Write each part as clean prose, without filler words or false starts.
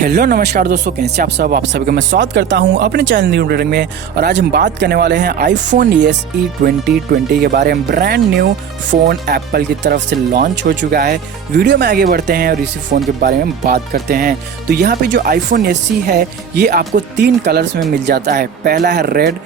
Hello नमस्कार दोस्तों, कैसे आप सब। आप सभी का मैं स्वागत करता हूं अपने चैनल न्यू ट्रेडिंग में। और आज हम बात करने वाले हैं आईफोन SE 2020 के बारे में। ब्रांड न्यू फ़ोन एप्पल की तरफ से लॉन्च हो चुका है। वीडियो में आगे बढ़ते हैं और इसी फ़ोन के बारे में बात करते हैं। तो यहाँ पे जो आईफोन SE है ये आपको 3 कलर्स में मिल जाता है। पहला है रेड,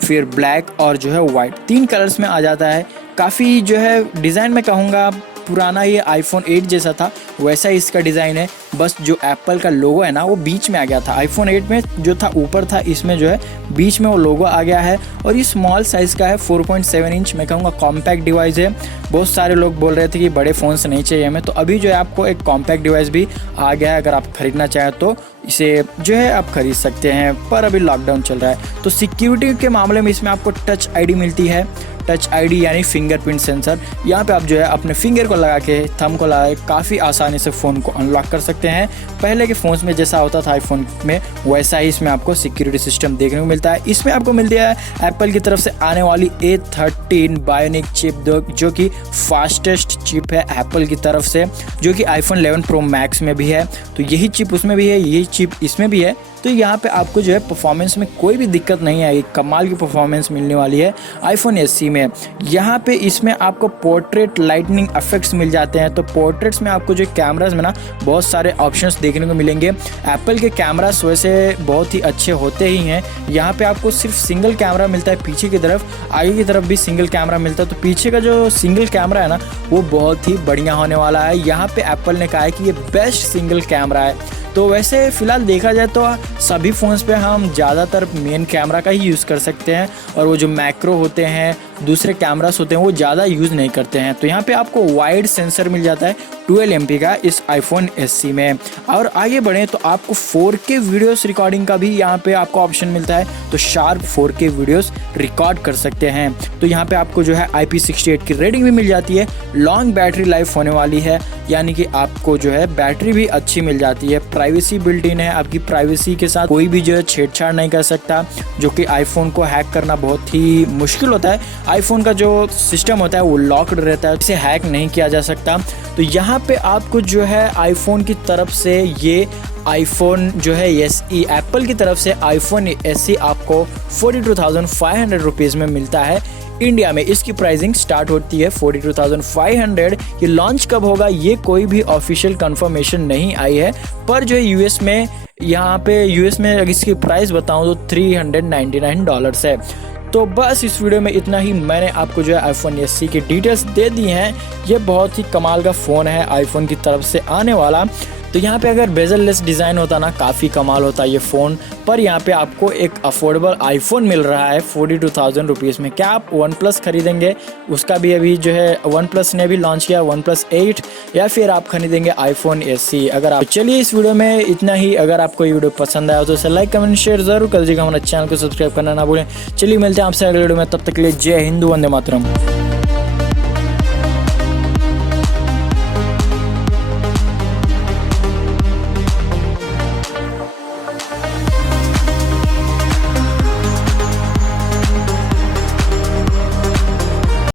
फिर ब्लैक और जो है वाइट। 3 कलर्स में आ जाता है। काफ़ी जो है डिज़ाइन में कहूँगा पुराना ये आईफोन 8 जैसा था, वैसा ही इसका डिज़ाइन है। बस जो एप्पल का लोगो है ना वो बीच में आ गया था। आईफोन 8 में जो था ऊपर था, इसमें जो है बीच में वो लोगो आ गया है। और ये स्मॉल साइज़ का है, 4.7 इंच। मैं कहूँगा कॉम्पैक्ट डिवाइस है। बहुत सारे लोग बोल रहे थे कि बड़े फ़ोन से नहीं चाहिए हमें, तो अभी जो है आपको एक कॉम्पैक्ट डिवाइस भी आ गया है। अगर आप ख़रीदना चाहें तो इसे जो है आप ख़रीद सकते हैं, पर अभी लॉकडाउन चल रहा है। तो सिक्योरिटी के मामले में इसमें आपको टच आईडी मिलती है। टच आईडी यानी फिंगरप्रिंट सेंसर। यहाँ पे आप जो है अपने फिंगर को लगा के, थंब को लगा के काफ़ी आसानी से फ़ोन को अनलॉक कर सकते हैं। पहले के फ़ोन्स में जैसा होता था आईफोन में, वैसा ही इसमें आपको सिक्योरिटी सिस्टम देखने को मिलता है। इसमें आपको मिलती है एप्पल की तरफ से आने वाली A13 बायोनिक चिप, जो कि फास्टेस्ट चिप है एप्पल की तरफ से, जो कि आईफोन 11 प्रो मैक्स में भी है। तो यही चिप उसमें भी है, यही चिप इसमें भी है। तो यहाँ पे आपको जो है परफॉर्मेंस में कोई भी दिक्कत नहीं आएगी। कमाल की परफॉर्मेंस मिलने वाली है आईफोन SE में। यहाँ पे इसमें आपको पोर्ट्रेट लाइटनिंग इफेक्ट्स मिल जाते हैं। तो पोर्ट्रेट्स में आपको जो कैमराज में ना बहुत सारे ऑप्शंस देखने को मिलेंगे। एप्पल के कैमरास वैसे बहुत ही अच्छे होते ही हैं। यहाँ पे आपको सिर्फ सिंगल कैमरा मिलता है पीछे की तरफ, आगे की तरफ भी सिंगल कैमरा मिलता है। तो पीछे का जो सिंगल कैमरा है ना वो बहुत ही बढ़िया होने वाला है। यहाँ पे एप्पल ने कहा है कि ये बेस्ट सिंगल कैमरा है। तो वैसे फ़िलहाल देखा जाए तो सभी फ़ोन्स पे हम ज़्यादातर मेन कैमरा का ही यूज़ कर सकते हैं, और वो जो मैक्रो होते हैं, दूसरे कैमरास होते हैं, वो ज़्यादा यूज़ नहीं करते हैं। तो यहाँ पे आपको वाइड सेंसर मिल जाता है 12 MP का इस आईफोन SE में। और आगे बढ़ें तो आपको 4K वीडियोस रिकॉर्डिंग का भी यहाँ पे आपको ऑप्शन मिलता है। तो शार्प 4K वीडियोस रिकॉर्ड कर सकते हैं। तो यहाँ पे आपको जो है IP68 की रेटिंग भी मिल जाती है। लॉन्ग बैटरी लाइफ होने वाली है, यानी कि आपको जो है बैटरी भी अच्छी मिल जाती है। प्राइवेसी बिल्ट इन है, आपकी प्राइवेसी के साथ कोई भी जो है छेड़छाड़ नहीं कर सकता, जो कि आईफोन को हैक करना बहुत ही मुश्किल होता है। आईफोन का जो सिस्टम होता है वो लॉक्ड रहता है, इसे हैक नहीं किया जा सकता। तो यहाँ पे आपको जो है आईफोन की तरफ से ये आईफोन जो है SE, एप्पल की तरफ से आईफोन SE आपको 42,500 रुपीज़ में मिलता है। इंडिया में इसकी प्राइसिंग स्टार्ट होती है 42,500। ये लॉन्च कब होगा ये कोई भी ऑफिशियल कंफर्मेशन नहीं आई है, पर जो है यूएस में, यहाँ पे यूएस में अगर इसकी प्राइस बताऊँ तो $399 है। तो बस इस वीडियो में इतना ही। मैंने आपको जो है आईफोन SE की डिटेल्स दे दी हैं। ये बहुत ही कमाल का फ़ोन है आईफोन की तरफ से आने वाला। तो यहाँ पे अगर बेजल लेस डिज़ाइन होता ना, काफ़ी कमाल होता ये फ़ोन। पर यहाँ पे आपको एक अफोर्डेबल आईफोन मिल रहा है 42,000 रुपीज़ में। क्या आप OnePlus खरीदेंगे? उसका भी अभी जो है OnePlus ने भी लॉन्च किया OnePlus 8, या फिर आप खरीदेंगे आईफोन SE? अगर आप, चलिए इस वीडियो में इतना ही। अगर आपको ये वीडियो पसंद आया तो इसे लाइक कमेंट शेयर ज़रूर कर दीजिएगा। हमारे चैनल को सब्सक्राइब करना ना भूलें। चलिए मिलते हैं आपसे अगले वीडियो में, तब तक के लिए जय हिंद, वंदे मातरम।